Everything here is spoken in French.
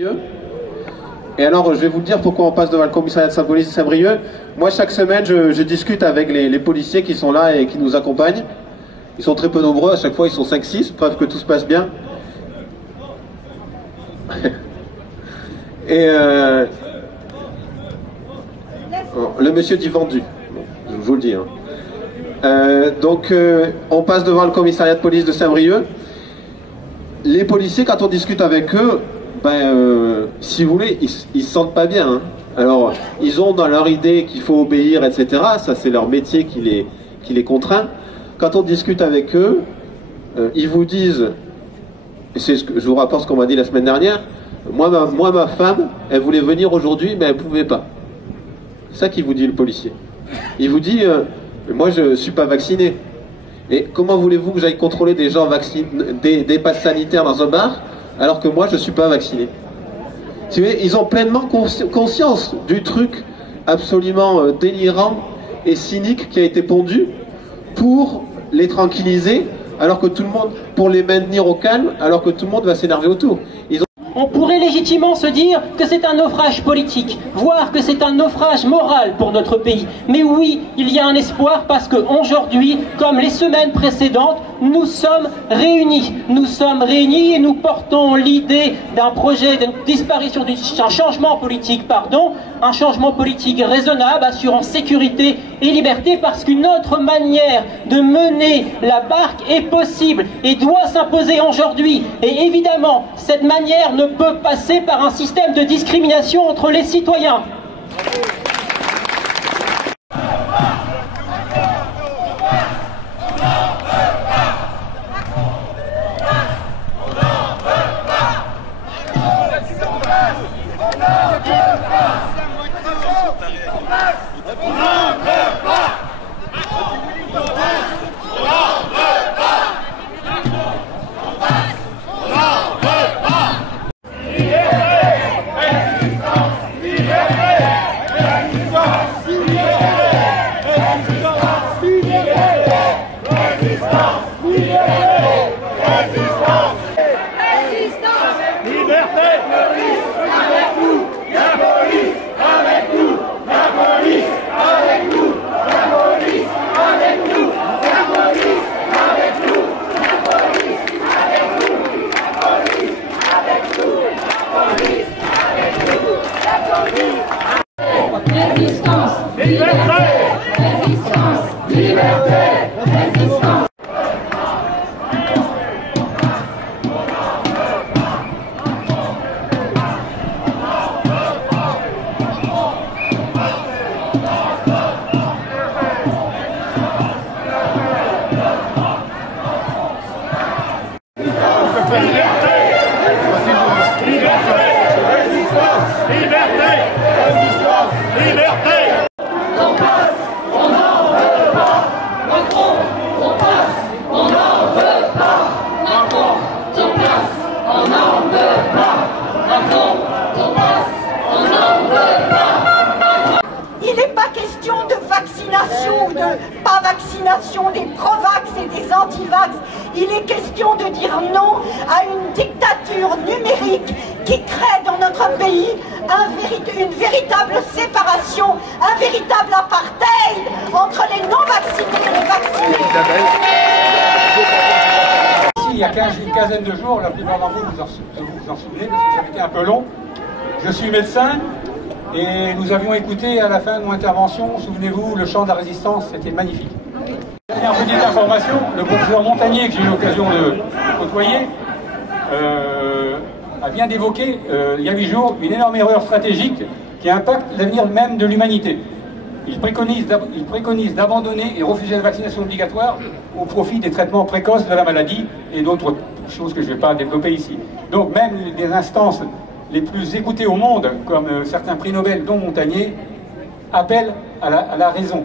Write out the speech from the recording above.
Et alors, je vais vous dire pourquoi on passe devant le commissariat de police de Saint-Brieuc. Moi, chaque semaine, je discute avec les policiers qui sont là et qui nous accompagnent. Ils sont très peu nombreux, à chaque fois ils sont 5-6, preuve que tout se passe bien. Et le monsieur dit vendu, je vous le dis. Donc, on passe devant le commissariat de police de Saint-Brieuc. Les policiers, quand on discute avec eux, si vous voulez, ils se sentent pas bien. Alors, ils ont dans leur idée qu'il faut obéir, etc. Ça, c'est leur métier qui les contraint. Quand on discute avec eux, ils vous disent, et c'est ce que je vous rapporte ce qu'on m'a dit la semaine dernière, moi, ma femme, elle voulait venir aujourd'hui, mais elle ne pouvait pas. C'est ça qu'il vous dit, le policier. Il vous dit, moi, je ne suis pas vacciné. Et comment voulez-vous que j'aille contrôler des gens des passes sanitaires dans un bar, alors que moi, je ne suis pas vacciné? Si vous voulez, ils ont pleinement conscience du truc absolument délirant et cynique qui a été pondu pour les tranquilliser, alors que tout le monde, pour les maintenir au calme, alors que tout le monde va s'énerver autour. On pourrait légitimement se dire que c'est un naufrage politique, voire que c'est un naufrage moral pour notre pays. Mais oui, il y a un espoir parce qu'aujourd'hui, comme les semaines précédentes, nous sommes réunis. Nous sommes réunis et nous portons l'idée d'un projet de disparition, d'un changement politique, un changement politique raisonnable, assurant sécurité et liberté, parce qu'une autre manière de mener la barque est possible et doit s'imposer aujourd'hui. Et évidemment, cette manière ne peut passer par un système de discrimination entre les citoyens. Ou de pas vaccination, des pro-vax et des anti-vax. Il est question de dire non à une dictature numérique qui crée dans notre pays une véritable séparation, un véritable apartheid entre les non-vaccinés et les vaccinés. Il y a une quinzaine de jours, la plupart d'entre vous vous en souvenez, parce que ça a été un peu long. Je suis médecin. Et nous avions écouté à la fin de mon intervention, souvenez-vous, le chant de la résistance, c'était magnifique. Dernière petite information, le professeur Montagnier, que j'ai eu l'occasion de côtoyer, vient d'évoquer, il y a 8 jours, une énorme erreur stratégique qui impacte l'avenir même de l'humanité. Il préconise d'abandonner et refuser la vaccination obligatoire au profit des traitements précoces de la maladie et d'autres choses que je ne vais pas développer ici. Donc même des instances les plus écoutés au monde, comme certains prix Nobel, dont Montagnier, appellent à la raison.